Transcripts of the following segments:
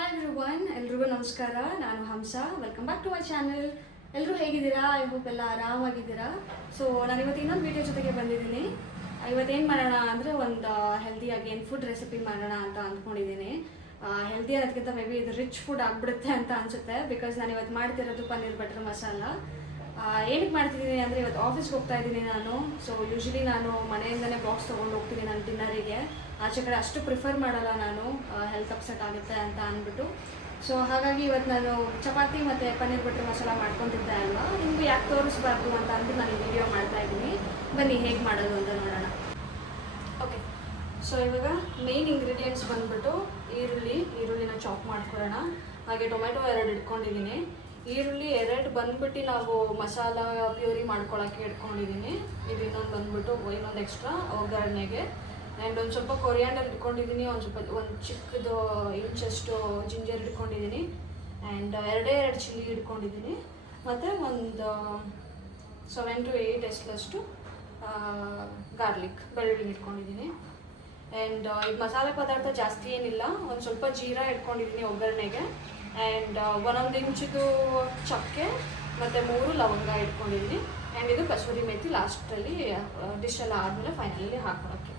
Hi everyone, ಎಲ್ರಿಗೂ ನಮಸ್ಕಾರ. ನಾನು Hamsa. Welcome back to my channel. ಎಲ್ಲರೂ ಹೇಗಿದ್ದೀರಾ? ಐ ಹೋಪ್ ಎಲ್ಲ ಆರಾಮಾಗಿದ್ದೀರಾ. ಸೊ ನಾನು ಇವತ್ತು ಇನ್ನೊಂದು ವೀಡಿಯೋ ಜೊತೆಗೆ ಬಂದಿದ್ದೀನಿ. ಇವತ್ತೇನು ಮಾಡೋಣ ಅಂದರೆ ಒಂದು ಹೆಲ್ದಿಯಾಗಿ ಏನು ಫುಡ್ ರೆಸಿಪಿ ಮಾಡೋಣ ಅಂತ ಅಂದ್ಕೊಂಡಿದ್ದೀನಿ. ಹೆಲ್ದಿ ಅನ್ನೋದಕ್ಕಿಂತ ಮೇ ಬಿ ಇದು ರಿಚ್ ಫುಡ್ ಆಗಿಬಿಡುತ್ತೆ ಅಂತ ಅನಿಸುತ್ತೆ. ಬಿಕಾಸ್ ನಾನು ಇವತ್ತು ಮಾಡ್ತಿರೋದು ಪನ್ನೀರ್ ಬಟರ್ ಮಸಾಲ. ಏನಕ್ಕೆ ಮಾಡ್ತಿದ್ದೀನಿ ಅಂದರೆ ಇವತ್ತು ಆಫೀಸ್ಗೆ ಹೋಗ್ತಾ ಇದ್ದೀನಿ ನಾನು. ಸೊ ಯೂಶ್ವಲಿ ನಾನು ಮನೆಯಿಂದನೇ ಬಾಕ್ಸ್ ತೊಗೊಂಡು ಹೋಗ್ತೀನಿ ನನ್ನ ಡಿನ್ನರಿಗೆ. ಆಚೆ ಕಡೆ ಅಷ್ಟು ಪ್ರಿಫರ್ ಮಾಡಲ್ಲ ನಾನು, ಹೆಲ್ತ್ ಅಪ್ಸೆಟ್ ಆಗುತ್ತೆ ಅಂತ ಅಂದ್ಬಿಟ್ಟು. ಸೊ ಹಾಗಾಗಿ ಇವತ್ತು ನಾನು ಚಪಾತಿ ಮತ್ತು ಪನ್ನೀರ್ ಬಟರ್ ಮಸಾಲ ಮಾಡ್ಕೊತಿದ್ದೆ ಅಲ್ವಾ, ನಿಮಗೂ ಯಾಕೆ ತೋರಿಸ್ಬಾರ್ದು ಅಂತ ಅಂದ್ಬಿಟ್ಟು ನಾನು ಈ ವಿಡಿಯೋ ಮಾಡ್ತಾಯಿದ್ದೀನಿ. ಬನ್ನಿ ಹೇಗೆ ಮಾಡೋದು ಅಂತ ನೋಡೋಣ. ಓಕೆ, ಸೊ ಇವಾಗ ಮೇನ್ ಇಂಗ್ರೀಡಿಯೆಂಟ್ಸ್ ಬಂದ್ಬಿಟ್ಟು ಈರುಳ್ಳಿನ ಚಾಪ್ ಮಾಡ್ಕೊಳ್ಳೋಣ. ಹಾಗೆ ಟೊಮೆಟೊ 2 ಇಟ್ಕೊಂಡಿದ್ದೀನಿ. ಈರುಳ್ಳಿ 2 ಬಂದ್ಬಿಟ್ಟು ನಾವು ಮಸಾಲ ಪ್ಯೂರಿ ಮಾಡ್ಕೊಳ್ಳೋಕ್ಕೆ ಇಟ್ಕೊಂಡಿದ್ದೀನಿ. ಇದು ಇನ್ನೊಂದು ಬಂದ್ಬಿಟ್ಟು ಇನ್ನೊಂದು ಎಕ್ಸ್ಟ್ರಾ ಒಗ್ಗರಣೆಗೆ. ಆ್ಯಂಡ್ ಒಂದು ಸ್ವಲ್ಪ ಕೊರಿಯಾಂಡರ್ ಇಟ್ಕೊಂಡಿದ್ದೀನಿ. ಒಂದು ಚಿಕ್ಕದು ಇಂಚಷ್ಟು ಜಿಂಜರ್ ಇಟ್ಕೊಂಡಿದ್ದೀನಿ. ಆ್ಯಂಡ್ 2 ಚಿಲ್ಲಿ ಇಟ್ಕೊಂಡಿದ್ದೀನಿ. ಮತ್ತು ಒಂದು 7 to 8 ಎಸ್ಲಷ್ಟು ಗಾರ್ಲಿಕ್ ಬೆಳ್ಳುಳ್ಳಿ ಇಟ್ಕೊಂಡಿದ್ದೀನಿ. ಆ್ಯಂಡ್ ಇದು ಮಸಾಲೆ ಪದಾರ್ಥ ಜಾಸ್ತಿ ಏನಿಲ್ಲ. ಒಂದು ಸ್ವಲ್ಪ ಜೀರಾ ಇಟ್ಕೊಂಡಿದ್ದೀನಿ ಒಗ್ಗರಣೆಗೆ. ಆ್ಯಂಡ್ 1 ಇಂಚಿದು ಚಕ್ಕೆ ಮತ್ತು 3 ಲವಂಗ ಇಟ್ಕೊಂಡಿದ್ದೀನಿ. ಆ್ಯಂಡ್ ಇದು ಕಸೂರಿ ಮೇಥಿ ಲಾಸ್ಟಲ್ಲಿ ಡಿಶ್ ಎಲ್ಲ ಆದಮೇಲೆ ಫೈನಲಿ ಹಾಕೊಳ್ಳೋಕ್ಕೆ.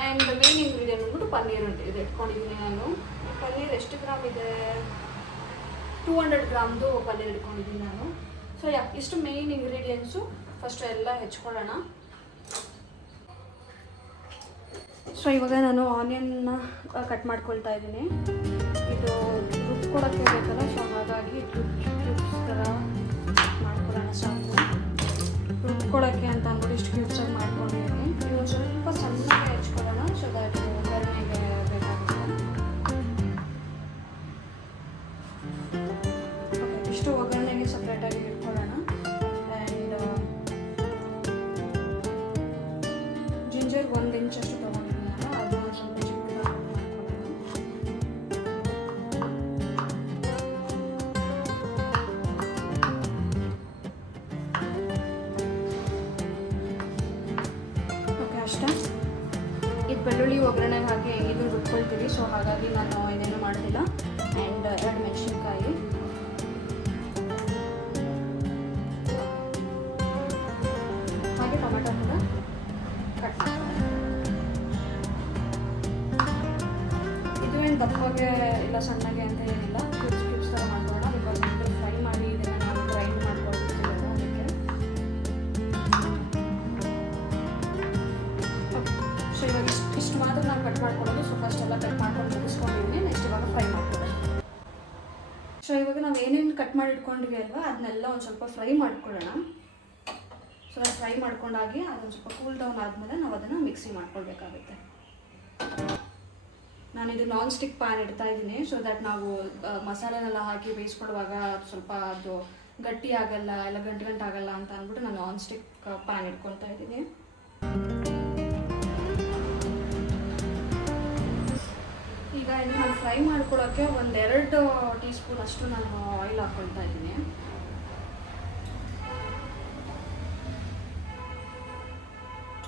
ಆ್ಯಂಡ್ ಮೇನ್ ಇಂಗ್ರೀಡಿಯೆಂಟ್ ಬಂದ್ಬಿಟ್ಟು ಪನ್ನೀರ್ ಇದು ಇಟ್ಕೊಂಡಿದ್ದೀನಿ ನಾನು. ಪನ್ನೀರ್ ಎಷ್ಟು ಗ್ರಾಮ್ ಇದೆ? 200 ಗ್ರಾಮ್ದು ಪನ್ನೀರ್ ಇಟ್ಕೊಂಡಿದ್ದೀನಿ ನಾನು. ಸೊ ಇಷ್ಟು ಮೇನ್ ಇಂಗ್ರೀಡಿಯೆಂಟ್ಸು. ಫಸ್ಟು ಎಲ್ಲ ಹೆಚ್ಕೊಳ್ಳೋಣ. ಸೊ ಇವಾಗ ನಾನು ಆನಿಯನ್ನ ಕಟ್ ಮಾಡ್ಕೊಳ್ತಾ ಇದ್ದೀನಿ. ಇದು ರುಬ್ಕೊಳಕ್ಕೆ ಬೇಕಲ್ಲ, ಸೊ ಹಾಗಾಗಿ ಕ್ಯೂಬ್ಸ್ ಥರ ಮಾಡ್ಕೊಳ್ಳೋಣ. ಸಾಕು ರುಬ್ಕೊಳಕ್ಕೆ ಅಂತ ಅಂದ್ಬಿಟ್ಟು ಇಷ್ಟು ಕ್ಯೂಬ್ಸಾಗಿ ಮಾಡ್ಕೊಂಡಿದ್ದೀನಿ. ಇದು ಸ್ವಲ್ಪ ಸಣ್ಣಗೆ ಹೆಚ್ಕೊಳ್ಳೋಣ, ಸೊ ದಟ್ ಒಗ್ಗರಣೆಗೆ ಬೇಕಾಗುತ್ತೆ. ಓಕೆ, ಇಷ್ಟು ಒಗ್ಗರಣೆಗೆ ಸಪ್ರೇಟಾಗಿ ಇಟ್ಕೊಳ್ಳೋಣ. ಆ್ಯಂಡ್ ಜಿಂಜರ್ 1 ಇಂಚಷ್ಟು ತೊಗೊಂಡಿದ್ದೀನಿ ನಾನು. ಅದು ಒಂದು ಸ್ವಲ್ಪ ಚಿಕ್ಕದಾಗಿ ಮಾಡ್ಕೊಳ್ಳೋಣ. ಓಕೆ, ಅಷ್ಟೇ. ಇದು ಬೆಳ್ಳುಳ್ಳಿ ಒಗ್ಗರಣೆಗೆ ಹಾಕಿ ಇದು ರುಬ್ಕೊಳ್ತೀವಿ. ಸೊ ಹಾಗಾಗಿ ನಾನು ಇದೇನು ಮಾಡೋದಿಲ್ಲ. ಆ್ಯಂಡ್ 2 ಮೆಣಸಿನ್ಕಾಯಿ, ಹಾಗೆ ಟೊಮೆಟೊ ಕೂಡ ಕಟ್ ಮಾಡ್ಕೊಳ್ಳೋಣ. ಇದು ಏನು ದಪ್ಪಗೆ ಇಲ್ಲ ಸಣ್ಣಗೆ ಅಂತ ಏನಿಲ್ಲ, ಕ್ಯೂಬ್ಸ್ ಥರ ಮಾಡ್ಕೊಳ್ಳೋಣ. ಬಿಕಾಸ್ ಇದು ಫ್ರೈ ಮಾಡಿ ಇದನ್ನು ನಾವು ಗ್ರೈಂಡ್ ಮಾಡ್ಕೊಳ್ತೀವಿ ಅದಕ್ಕೆ. ಸೊ ಇವಾಗ ಇಷ್ಟು ಮಾತ್ರ ನಾನು ಕಟ್ ಮಾಡ್ಕೊಳ್ಳೋದು. ಸೊ ಫಸ್ಟ್ ಎಲ್ಲ ಕಟ್ ಮಾಡ್ಕೊಂಡು ಮುಗಿಸ್ಕೊಂಡಿದ್ದೀನಿ. ನೆಕ್ಸ್ಟ್ ಇವಾಗ ಫ್ರೈ ಮಾಡ್ಕೊಳ್ಳೋಣ. ಸೊ ಇವಾಗ ನಾವು ಏನೇನು ಕಟ್ ಮಾಡಿ ಇಟ್ಕೊಂಡ್ವಿ ಅಲ್ವಾ, ಅದನ್ನೆಲ್ಲ ಒಂದು ಸ್ವಲ್ಪ ಫ್ರೈ ಮಾಡ್ಕೊಳ್ಳೋಣ. ಸೊ ಅದು ಫ್ರೈ ಮಾಡ್ಕೊಂಡಾಗಿ ಅದೊಂದು ಸ್ವಲ್ಪ ಕೂಲ್ ಡೌನ್ ಆದಮೇಲೆ ನಾವು ಅದನ್ನು ಮಿಕ್ಸಿ ಮಾಡ್ಕೊಳ್ಬೇಕಾಗುತ್ತೆ. ನಾನಿದು ನಾನ್ ಸ್ಟಿಕ್ ಪ್ಯಾನ್ ಇಡ್ತಾ ಇದ್ದೀನಿ. ಸೊ ದಟ್ ನಾವು ಮಸಾಲೆನೆಲ್ಲ ಹಾಕಿ ಬೇಯಿಸ್ಕೊಡುವಾಗ ಸ್ವಲ್ಪ ಅದು ಗಟ್ಟಿ ಆಗಲ್ಲ, ಎಲ್ಲ ಗಂಟು ಆಗಲ್ಲ ಅಂತ ಅಂದ್ಬಿಟ್ಟು ನಾನು ನಾನ್ ಸ್ಟಿಕ್ ಪ್ಯಾನ್ ಇಟ್ಕೊಳ್ತಾ ಇದ್ದೀನಿ. ಈಗ ಇನ್ನು ನಾನು ಫ್ರೈ ಮಾಡ್ಕೊಳ್ಳೋಕ್ಕೆ 1-2 ಟೀ ಸ್ಪೂನ್ ಅಷ್ಟು ನಾನು ಆಯಿಲ್ ಹಾಕ್ಕೊಳ್ತಾ ಇದ್ದೀನಿ.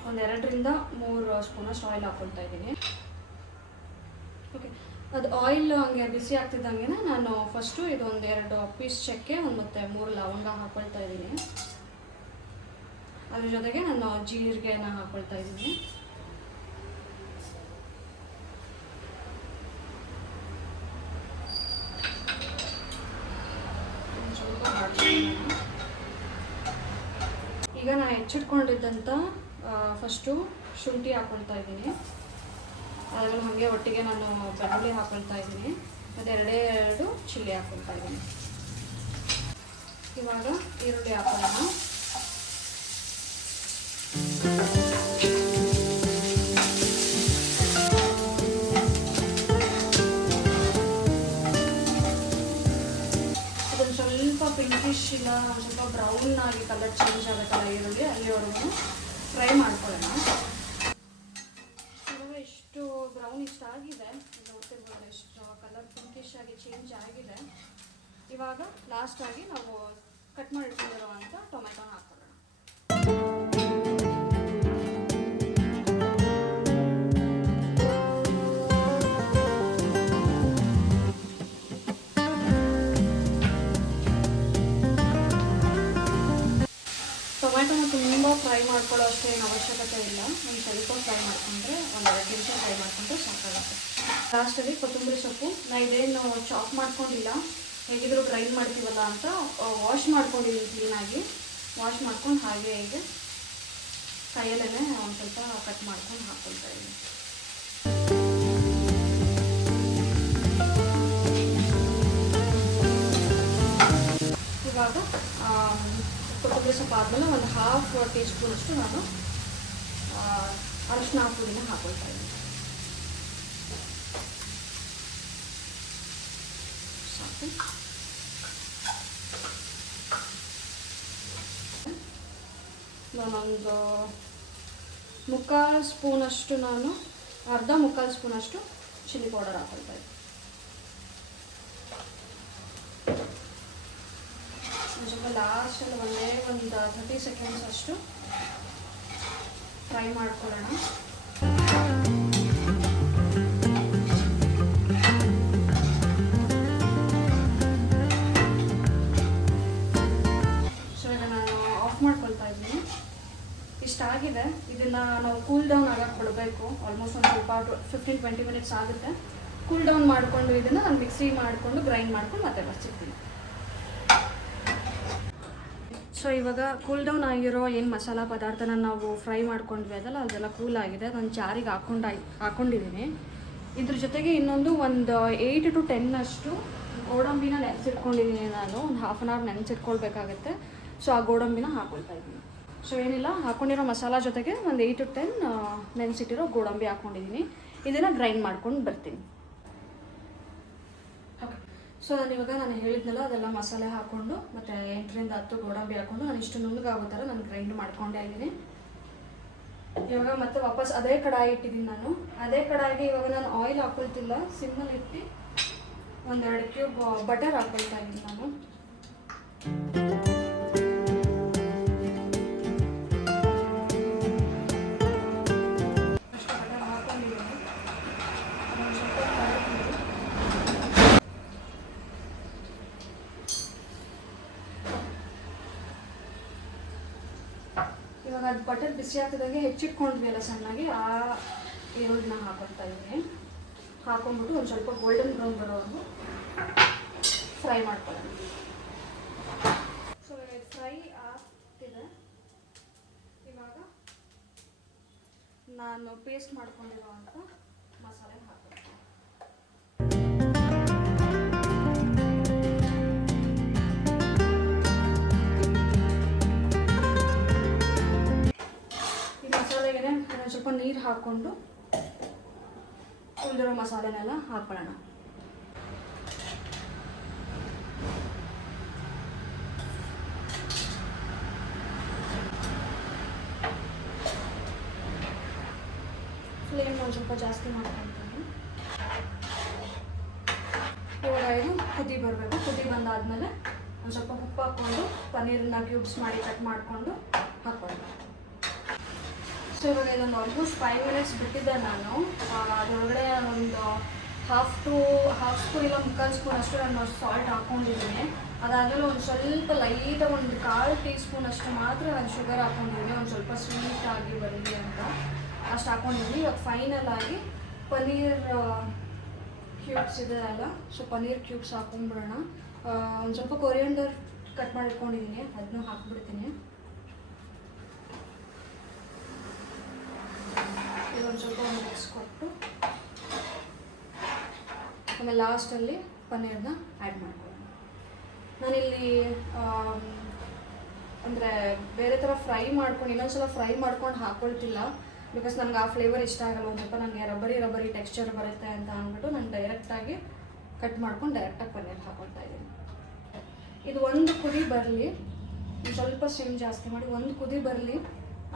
ಒಂದು 2ರಿಂದ 3 ಸ್ಪೂನಷ್ಟು ಆಯಿಲ್ ಹಾಕ್ಕೊಳ್ತಾ ಇದ್ದೀನಿ. ಓಕೆ, ಅದು ಆಯಿಲ್ ಹಂಗೆ ಬಿಸಿ ಆಗ್ತಿದ್ದಂಗೆ ನಾನು ಫಸ್ಟು ಇದೊಂದು 2 ಪೀಸ್ ಚಕ್ಕೆ ಮತ್ತು 3 ಲವಂಗ ಹಾಕ್ಕೊಳ್ತಾ ಇದ್ದೀನಿ. ಅದ್ರ ಜೊತೆಗೆ ನಾನು ಜೀರಿಗೆನ ಹಾಕ್ಕೊಳ್ತಾ ಇದ್ದೀನಿ. ಈಗ ನಾನು ಹೆಚ್ಚಿಟ್ಕೊಂಡಿದ್ದಂಥ ಫಸ್ಟು ಶುಂಠಿ ಹಾಕ್ಕೊಳ್ತಾ ಇದ್ದೀನಿ. ಅದರಲ್ಲಿ ಹಾಗೆ ಒಟ್ಟಿಗೆ ನಾನು ಬೆಳ್ಳುಳ್ಳಿ ಹಾಕ್ಕೊಳ್ತಾ ಇದ್ದೀನಿ. ಮತ್ತು 2 ಚಿಲ್ಲಿ ಹಾಕ್ಕೊಳ್ತಾ ಇದ್ದೀನಿ. ಇವಾಗ ಈರುಳ್ಳಿ ಹಾಕೋಣ. ಅದೊಂದು ಸ್ವಲ್ಪ ಪಿಂಕಿಶ್ ಇಲ್ಲ ಸ್ವಲ್ಪ ಬ್ರೌನ್ ಆಗಿ ಕಲರ್ ಚೇಂಜ್ ಆಗುತ್ತಲ್ಲ ಈರುಳ್ಳಿ, ಅಲ್ಲಿವರೆಗೂ ಫ್ರೈ ಮಾಡ್ಕೊಳ್ಳೋಣ. ಇವಾಗ ಇಷ್ಟು ಬ್ರೌನ್ ಇಷ್ಟ ಆಗಿದೆ, ನೋಡ್ತಿರ್ಬೋದು ಎಷ್ಟು ಕಲರ್ ಪಿಂಕಿಶ್ ಆಗಿ ಚೇಂಜ್ ಆಗಿದೆ. ಇವಾಗ ಲಾಸ್ಟಾಗಿ ನಾವು ಕಟ್ ಮಾಡಿಕೊಂಡಿರುವಂಥ ಟೊಮೆಟೊನ ಹಾಕ್ಕೊಳ್ಳೋಣ. ಟೊಮ್ಯಾಟೊನ ತುಂಬ ಫ್ರೈ ಮಾಡ್ಕೊಳ್ಳೋ ಅಷ್ಟು ಏನು ಅವಶ್ಯಕತೆ ಇಲ್ಲ. ಒಂದು ಸ್ವಲ್ಪ ಫ್ರೈ ಮಾಡಿಕೊಂಡ್ರೆ ಒಂದು 2 ನಿಮಿಷ ಫ್ರೈ ಮಾಡಿಕೊಂಡ್ರೆ ಸಾಕಾಗುತ್ತೆ. ಲಾಸ್ಟಲ್ಲಿ ಕೊತ್ತಂಬರಿ ಸೊಪ್ಪು ನಾನು ಇದೇನು ಚಾಪ್ ಮಾಡ್ಕೊಂಡಿಲ್ಲ, ಹೇಗಿದ್ದರೂ ಗ್ರೈಂಡ್ ಮಾಡ್ತೀವಲ್ಲ ಅಂತ ವಾಶ್ ಮಾಡ್ಕೊಂಡಿದ್ದೀನಿ ಕ್ಲೀನಾಗಿ. ವಾಶ್ ಮಾಡ್ಕೊಂಡು ಹಾಗೆ ಹೀಗೆ ಕೈಯಲ್ಲೇ ಒಂದು ಸ್ವಲ್ಪ ಕಟ್ ಮಾಡ್ಕೊಂಡು ಹಾಕ್ಕೊಳ್ತಾ ಇದ್ದೀನಿ. ಇವಾಗ ಕೊತ್ತಂಬರಿ ಸೊಪ್ಪು ಆದಮೇಲೆ ಒಂದು 1/2 ಟೀ ಸ್ಪೂನಷ್ಟು ನಾನು ಅರಶಿನ ಪುಡಿನ ಹಾಕೊಳ್ತಾ ಇದ್ದೀನಿ. ಸಾಕು. ನಾನೊಂದು 1/4 ಸ್ಪೂನಷ್ಟು ಅರ್ಧ ಸ್ಪೂನಷ್ಟು ಚಿಲ್ಲಿ ಪೌಡರ್ ಹಾಕೊಳ್ತಾ ಇದ್ದೀನಿ. ಸ್ವಲ್ಪ ಲಾಸ್ಟಲ್ಲಿ ಒಂದು 30 ಸೆಕೆಂಡ್ಸ್ ಅಷ್ಟು ಫ್ರೈ ಮಾಡ್ಕೊಳ್ಳೋಣ. ಸೊ ಈಗ ನಾನು ಆಫ್ ಮಾಡ್ಕೊಳ್ತಾ ಇದ್ದೀನಿ. ಇಷ್ಟಾಗಿದೆ. ಇದನ್ನು ನಾವು ಕೂಲ್ ಡೌನ್ ಆಗಕ್ಕೆ ಬಿಡಬೇಕು. ಆಲ್ಮೋಸ್ಟ್ ಒಂದು ಸ್ವಲ್ಪ 15-20 ಮಿನಿಟ್ಸ್ ಆಗುತ್ತೆ. ಕೂಲ್ ಡೌನ್ ಮಾಡಿಕೊಂಡು ಇದನ್ನು ನಾನು ಮಿಕ್ಸಿ ಮಾಡಿಕೊಂಡು ಗ್ರೈಂಡ್ ಮಾಡ್ಕೊಂಡು ಮತ್ತೆ ಬರ್ಸಿರ್ತೀನಿ. ಸೊ ಇವಾಗ ಕೂಲ್ ಡೌನ್ ಆಗಿರೋ ಏನು ಮಸಾಲ ಪದಾರ್ಥನ ನಾವು ಫ್ರೈ ಮಾಡ್ಕೊಂಡ್ವಿ ಅದೆಲ್ಲ ಕೂಲ್ ಆಗಿದೆ. ನಾನು ಜಾರಿಗೆ ಹಾಕ್ಕೊಂಡಿದ್ದೀನಿ. ಇದ್ರ ಜೊತೆಗೆ ಇನ್ನೊಂದು 8 to 10 ಅಷ್ಟು ಗೋಡಂಬಿನ ನೆನೆಸಿಟ್ಕೊಂಡಿದ್ದೀನಿ. ನಾನು ಒಂದು 1/2 hour ನೆನೆಸಿಟ್ಕೊಳ್ಬೇಕಾಗತ್ತೆ. ಸೊ ಆ ಗೋಡಂಬಿನ ಹಾಕ್ಕೊಳ್ತಾ ಇದ್ದೀನಿ. ಸೊ ಏನಿಲ್ಲ, ಹಾಕ್ಕೊಂಡಿರೋ ಮಸಾಲ ಜೊತೆಗೆ ಒಂದು 8 to 10 ನೆನೆಸಿಟ್ಟಿರೋ ಗೋಡಂಬಿ ಹಾಕ್ಕೊಂಡಿದ್ದೀನಿ. ಇದನ್ನು ಗ್ರೈಂಡ್ ಮಾಡ್ಕೊಂಡು ಬರ್ತೀನಿ. ಸೊ ನಾನು ಹೇಳಿದ್ನಲ್ಲ, ಅದೆಲ್ಲ ಮಸಾಲೆ ಹಾಕ್ಕೊಂಡು ಮತ್ತು 8ರಿಂದ 10 ಗೋಡಂಬಿ ಹಾಕ್ಕೊಂಡು ನಾನು ಇಷ್ಟು ನುಣ್ಣಗಾಗೋ ಥರ ನಾನು ಗ್ರೈಂಡ್ ಮಾಡ್ಕೊಂಡೇ ಇದ್ದೀನಿ. ಇವಾಗ ಮತ್ತೆ ವಾಪಸ್ ಅದೇ ಕಡಾಯಿ ಇಟ್ಟಿದ್ದೀನಿ ನಾನು. ಅದೇ ಕಡಾಯಿಗೆ ಇವಾಗ ನಾನು ಆಯಿಲ್ ಹಾಕ್ಕೊಳ್ತಿಲ್ಲ, ಸಿಮ್ಮಲ್ಲಿ ಇಟ್ಟು 1-2 ಕ್ಯೂಬ್ ಬಟರ್ ಹಾಕ್ಕೊಳ್ತಾ ಇದ್ದೀನಿ ನಾನು. ಇವಾಗ ಅದು ಬಟರ್ ಬಿಸಿ ಆಗ್ತದಂಗೆ ಹೆಚ್ಚಿಟ್ಕೊಂಡ್ವಿ ಅಲ್ಲ ಸಣ್ಣಾಗಿ, ಆ ಈರುಳ್ಳಿನ ಹಾಕೊಳ್ತಾ ಇದ್ದೀನಿ. ಹಾಕೊಂಡ್ಬಿಟ್ಟು ಒಂದು ಸ್ವಲ್ಪ ಗೋಲ್ಡನ್ ಬ್ರೌನ್ ಬರೋವರೆಗೂ ಫ್ರೈ ಮಾಡ್ಕೊಳ್ಳೋಣ. ಸೊ ಫ್ರೈ ಆಗ್ತಿದೆ. ಇವಾಗ ನಾನು ಪೇಸ್ಟ್ ಮಾಡ್ಕೊಂಡಿರುವಂಥ ಮಸಾಲೆ ಹಾಕ್ತೀನಿ. ಸ್ವಲ್ಪ ನೀರು ಹಾಕ್ಕೊಂಡು ಉಳಿದಿರೋ ಮಸಾಲೆನೆಲ್ಲ ಹಾಕೊಳ್ಳೋಣ. ಫ್ಲೇಮ್ ಒಂದು ಸ್ವಲ್ಪ ಜಾಸ್ತಿ ಮಾಡ್ಕೊಳ್ತೀನಿ. ಇವಾಗ ಇದು ಕುದಿ ಬರಬೇಕು. ಕುದಿ ಬಂದಾದಮೇಲೆ ಒಂದು ಸ್ವಲ್ಪ ಉಪ್ಪು ಹಾಕ್ಕೊಂಡು ಪನ್ನೀರನ್ನ ಕ್ಯೂಬ್ಸ್ ಮಾಡಿ ಕಟ್ ಮಾಡಿಕೊಂಡು ಹಾಕ್ಕೊಳ್ಳೋಣ. ಸೊ ಇವಾಗ ಇದೊಂದು ಆಲ್ಮೋಸ್ಟ್ 5 ಮಿನಿಟ್ಸ್ ಬಿಟ್ಟಿದ್ದೆ ನಾನು. ಅದರೊಳಗಡೆ ಒಂದು ಹಾಫ್ ಸ್ಪೂನ್ ಇಲ್ಲ 1/4 ಸ್ಪೂನ್ ಅಷ್ಟು ನಾನು ಸಾಲ್ಟ್ ಹಾಕ್ಕೊಂಡಿದ್ದೀನಿ. ಅದಾದಮೇಲೆ ಒಂದು ಸ್ವಲ್ಪ ಲೈಟಾಗಿ ಒಂದು 1/4 ಟೀ ಸ್ಪೂನ್ ಅಷ್ಟು ಮಾತ್ರ ನಾನು ಶುಗರ್ ಹಾಕ್ಕೊಂಡಿದ್ದೀನಿ, ಒಂದು ಸ್ವಲ್ಪ ಸ್ವೀಟ್ ಆಗಿ ಬರಲಿ ಅಂತ ಅಷ್ಟು ಹಾಕ್ಕೊಂಡಿದ್ದೀನಿ. ಇವಾಗ ಫೈನಲ್ ಆಗಿ ಪನ್ನೀರ್ ಕ್ಯೂಬ್ಸ್ ಇದೆ ಅಲ್ಲ, ಸೊ ಪನ್ನೀರ್ ಕ್ಯೂಬ್ಸ್ ಹಾಕ್ಕೊಂಡ್ಬಿಡೋಣ. ಒಂದು ಸ್ವಲ್ಪ ಕೊರಿಯಂಡರ್ ಕಟ್ ಮಾಡಿ ಇಟ್ಕೊಂಡಿದ್ದೀನಿ, ಅದನ್ನು ಹಾಕ್ಬಿಡ್ತೀನಿ. ಇದೊಂದು ಸ್ವಲ್ಪ ಮಿಕ್ಸ್ ಕೊಟ್ಟು ಆಮೇಲೆ ಲಾಸ್ಟಲ್ಲಿ ಪನ್ನೀರನ್ನ ಆ್ಯಡ್ ಮಾಡ್ಕೊಳ್ಳೋಣ. ನಾನಿಲ್ಲಿ ಅಂದರೆ ಬೇರೆ ಥರ ಫ್ರೈ ಮಾಡ್ಕೊಂಡು ಇನ್ನೊಂದ್ಸಲ ಫ್ರೈ ಮಾಡ್ಕೊಂಡು ಹಾಕ್ಕೊಳ್ತಿಲ್ಲ, ಬಿಕಾಸ್ ನನಗೆ ಆ ಫ್ಲೇವರ್ ಇಷ್ಟ ಆಗಲ್ಲ. ಒಂದು ಸ್ವಲ್ಪ ನನಗೆ ರಬ್ಬರಿ ಟೆಕ್ಸ್ಚರ್ ಬರುತ್ತೆ ಅಂತ ಅಂದ್ಬಿಟ್ಟು ನಾನು ಡೈರೆಕ್ಟಾಗಿ ಕಟ್ ಮಾಡ್ಕೊಂಡು ಡೈರೆಕ್ಟಾಗಿ ಪನ್ನೀರ್ ಹಾಕ್ಕೊಳ್ತಾ ಇದ್ದೀನಿ. ಇದು ಒಂದು ಕುದಿ ಬರಲಿ, ಸ್ವಲ್ಪ ಸಿಮ್ ಜಾಸ್ತಿ ಮಾಡಿ ಒಂದು ಕುದಿ ಬರಲಿ.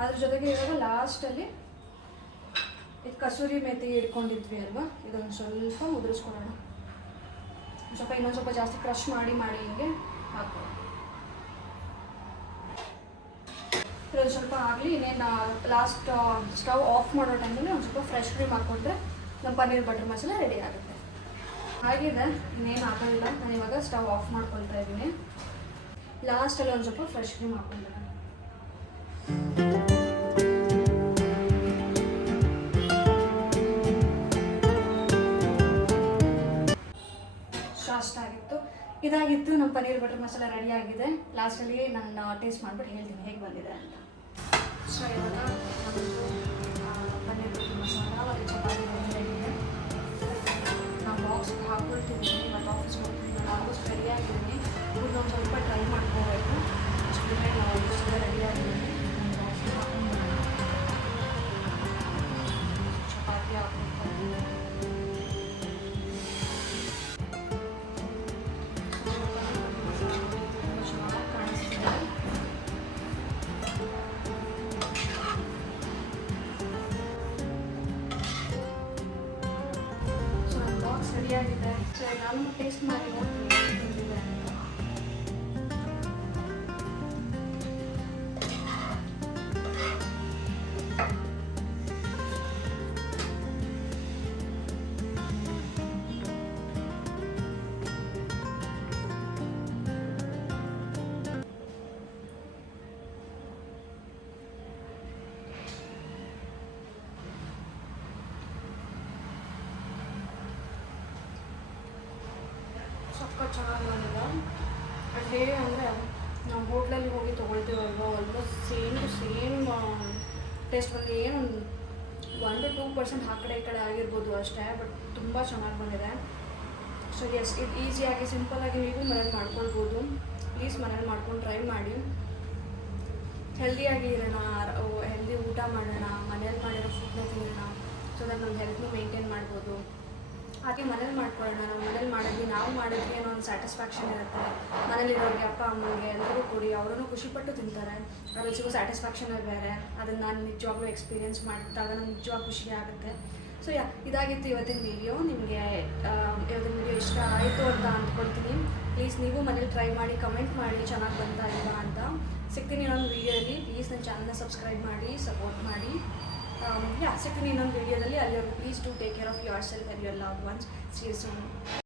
ಅದ್ರ ಜೊತೆಗೆ ಇವಾಗ ಲಾಸ್ಟಲ್ಲಿ ಇದು ಕಸೂರಿ ಮೇಥಿ ಇಟ್ಕೊಂಡಿದ್ವಿ ಅಲ್ವಾ, ಇದೊಂದು ಸ್ವಲ್ಪ ಉದುರಿಸ್ಕೊಳ್ಳೋಣ. ಸ್ವಲ್ಪ ಇನ್ನೊಂದು ಸ್ವಲ್ಪ ಜಾಸ್ತಿ ಕ್ರಷ್ ಮಾಡಿ ಹಿಂಗೆ ಹಾಕೋಣ. ಇದೊಂದು ಸ್ವಲ್ಪ ಆಗಲಿ. ಇನ್ನೇನು ಲಾಸ್ಟ್ ಸ್ಟವ್ ಆಫ್ ಮಾಡೋ ಟೈಮಲ್ಲಿ ಒಂದು ಸ್ವಲ್ಪ ಫ್ರೆಶ್ ಕ್ರೀಮ್ ಹಾಕ್ಕೊಂಡ್ರೆ ನಮ್ಮ ಪನ್ನೀರ್ ಬಟರ್ ಮಸಾಲ ರೆಡಿ ಆಗುತ್ತೆ. ಆಗಿದೆ, ಇನ್ನೇನು ಹಾಕೋದಿಲ್ಲ. ನಾನು ಇವಾಗ ಸ್ಟವ್ ಆಫ್ ಮಾಡ್ಕೊಳ್ತಾ ಇದ್ದೀನಿ. ಲಾಸ್ಟಲ್ಲಿ ಒಂದು ಸ್ವಲ್ಪ ಫ್ರೆಶ್ ಕ್ರೀಮ್ ಹಾಕ್ಕೊಂಡ್ರೆ ಅಷ್ಟ ಆಗಿತ್ತು. ಇದಾಗಿತ್ತು ನಮ್ಮ ಪನ್ನೀರ್ ಬಟರ್ ಮಸಾಲ ರೆಡಿ ಆಗಿದೆ. ಲಾಸ್ಟಲ್ಲಿ ನಾನು ಟೇಸ್ಟ್ ಮಾಡಿಬಿಟ್ಟು ಹೇಳ್ತೀನಿ ಹೇಗೆ ಬಂದಿದೆ ಅಂತ. ಸೊ ಇವಾಗ ನಮ್ಮದು ಪನ್ನೀರ್ ಬಟರ್ ಮಸಾಲ ಮತ್ತು ಚಪಾತಿ ರೆಡಿ ಇದೆ. ನಾನು ಬಾಕ್ಸ್ಗೆ ಹಾಕ್ಕೊಳ್ತಿದ್ದೀನಿ. ಮತ್ತು ಆಫೀಸ್ಗೆ ಹೋಗ್ತೀನಿ. ನಾನು ಆಲ್ಮೋಸ್ಟ್ ರೆಡಿ ಆಗಿದ್ದೀನಿ. ಒಂದು ಸ್ವಲ್ಪ ಟ್ರೈ ಮಾಡ್ಕೋಬೇಕು. ಅಷ್ಟು ಬಿಟ್ಟರೆ ನಾವು ಆಲ್ಮೋಸ್ಟ್ ರೆಡಿ ಆಗಿದ್ದೀನಿ. ಬಾಕ್ಸ್ಗೆ ಹಾಕೊಂಡು ಚಪಾತಿ ಹಾಕ್ಕೊಂಡು ರೆಡಿಯಾಗಿದೆ. ಸೊ ನಾನು ಟೇಸ್ಟ್ ಮಾಡಿ ನೋಡ್ತೀನಿ ಹೇಗಿದೆ ಅಂತ. ಸಕ್ಕ ಚೆನ್ನಾಗಿ ಬಂದಿದೆ. ಬಟ್ ಹೇಗೆ ಅಂದರೆ ನಾವು ಹೋಟ್ಲಲ್ಲಿ ಹೋಗಿ ತೊಗೊಳ್ತೀವಲ್ವ, almost same to same taste ಬಂದು ಏನು 1 to 2% ಆ ಕಡೆ ಈ ಕಡೆ ಆಗಿರ್ಬೋದು ಅಷ್ಟೇ. ಬಟ್ ತುಂಬ ಚೆನ್ನಾಗಿ ಬಂದಿದೆ. ಸೊ ಎಸ್, ಇದು ಈಸಿಯಾಗಿ ಸಿಂಪಲ್ಲಾಗಿ ನೀವು ಮನೇಲಿ ಮಾಡ್ಕೊಳ್ಬೋದು. ಪ್ಲೀಸ್ ಮನೇಲಿ ಮಾಡ್ಕೊಂಡು ಟ್ರೈ ಮಾಡಿ. ಹೆಲ್ದಿಯಾಗಿ ಇರೋಣ, ಹೆಲ್ದಿ ಊಟ ಮಾಡೋಣ, ಮನೇಲಿ ಮಾಡಿರೋ ಫುಡ್ನ ತಿನ್ನೋಣ. ಸೊ ದಟ್ ನಮ್ಮ ಹೆಲ್ತ್ನೂ ಮೇಂಟೈನ್ ಮಾಡ್ಬೋದು. ಹಾಗೆ ಮನೇಲಿ ಮಾಡ್ಕೊಳ್ಳೋಣ. ನಾವು ಮನೇಲಿ ನಾವು ಮಾಡಿದ್ವಿ ಏನೋ ಒಂದು ಸ್ಯಾಟಿಸ್ಫ್ಯಾಕ್ಷನ್ ಇರುತ್ತೆ. ಮನೇಲಿರೋರಿಗೆ, ಅಪ್ಪ ಅಮ್ಮನಿಗೆ ಎಲ್ಲರಿಗೂ ಕೊಡಿ, ಅವರೂ ಖುಷಿಪಟ್ಟು ತಿಂತಾರೆ. ಅದ್ರ ಸಿಗೋ ಸ್ಯಾಟಿಸ್ಫ್ಯಾಕ್ಷನೇ ಬೇರೆ. ಅದನ್ನು ನಾನು ನಿಜವಾಗ್ಲೂ ಎಕ್ಸ್ಪೀರಿಯೆನ್ಸ್ ಮಾಡಿದಾಗ ನನಗೆ ನಿಜವಾಗ್ ಖುಷಿ ಆಗುತ್ತೆ. ಸೊ ಇದಾಗಿತ್ತು ಇವತ್ತಿನ ವೀಡಿಯೋ. ನಿಮಗೆ ಇವತ್ತಿನ ವೀಡಿಯೋ ಇಷ್ಟ ಆಯಿತು ಅಂತ ಅಂದ್ಕೊಳ್ತೀನಿ. ಪ್ಲೀಸ್ ನೀವು ಮನೇಲಿ ಟ್ರೈ ಮಾಡಿ, ಕಮೆಂಟ್ ಮಾಡಿ ಚೆನ್ನಾಗಿ ಬಂತಾ ಇಲ್ವಾ ಅಂತ. ಸಿಗ್ತೀನಿ ಇನ್ನೊಂದು ವೀಡಿಯೋದಲ್ಲಿ. ಪ್ಲೀಸ್ ನನ್ನ ಚಾನಲ್ನ ಸಬ್ಸ್ಕ್ರೈಬ್ ಮಾಡಿ, ಸಪೋರ್ಟ್ ಮಾಡಿ. ಸಿಗ್ತೀನಿ ಇನ್ನೊಂದು ವೀಡಿಯೋದಲ್ಲಿ. ಅಲ್ಲಿವರೆಗೂ please to take care of yourself and your loved ones. See you soon.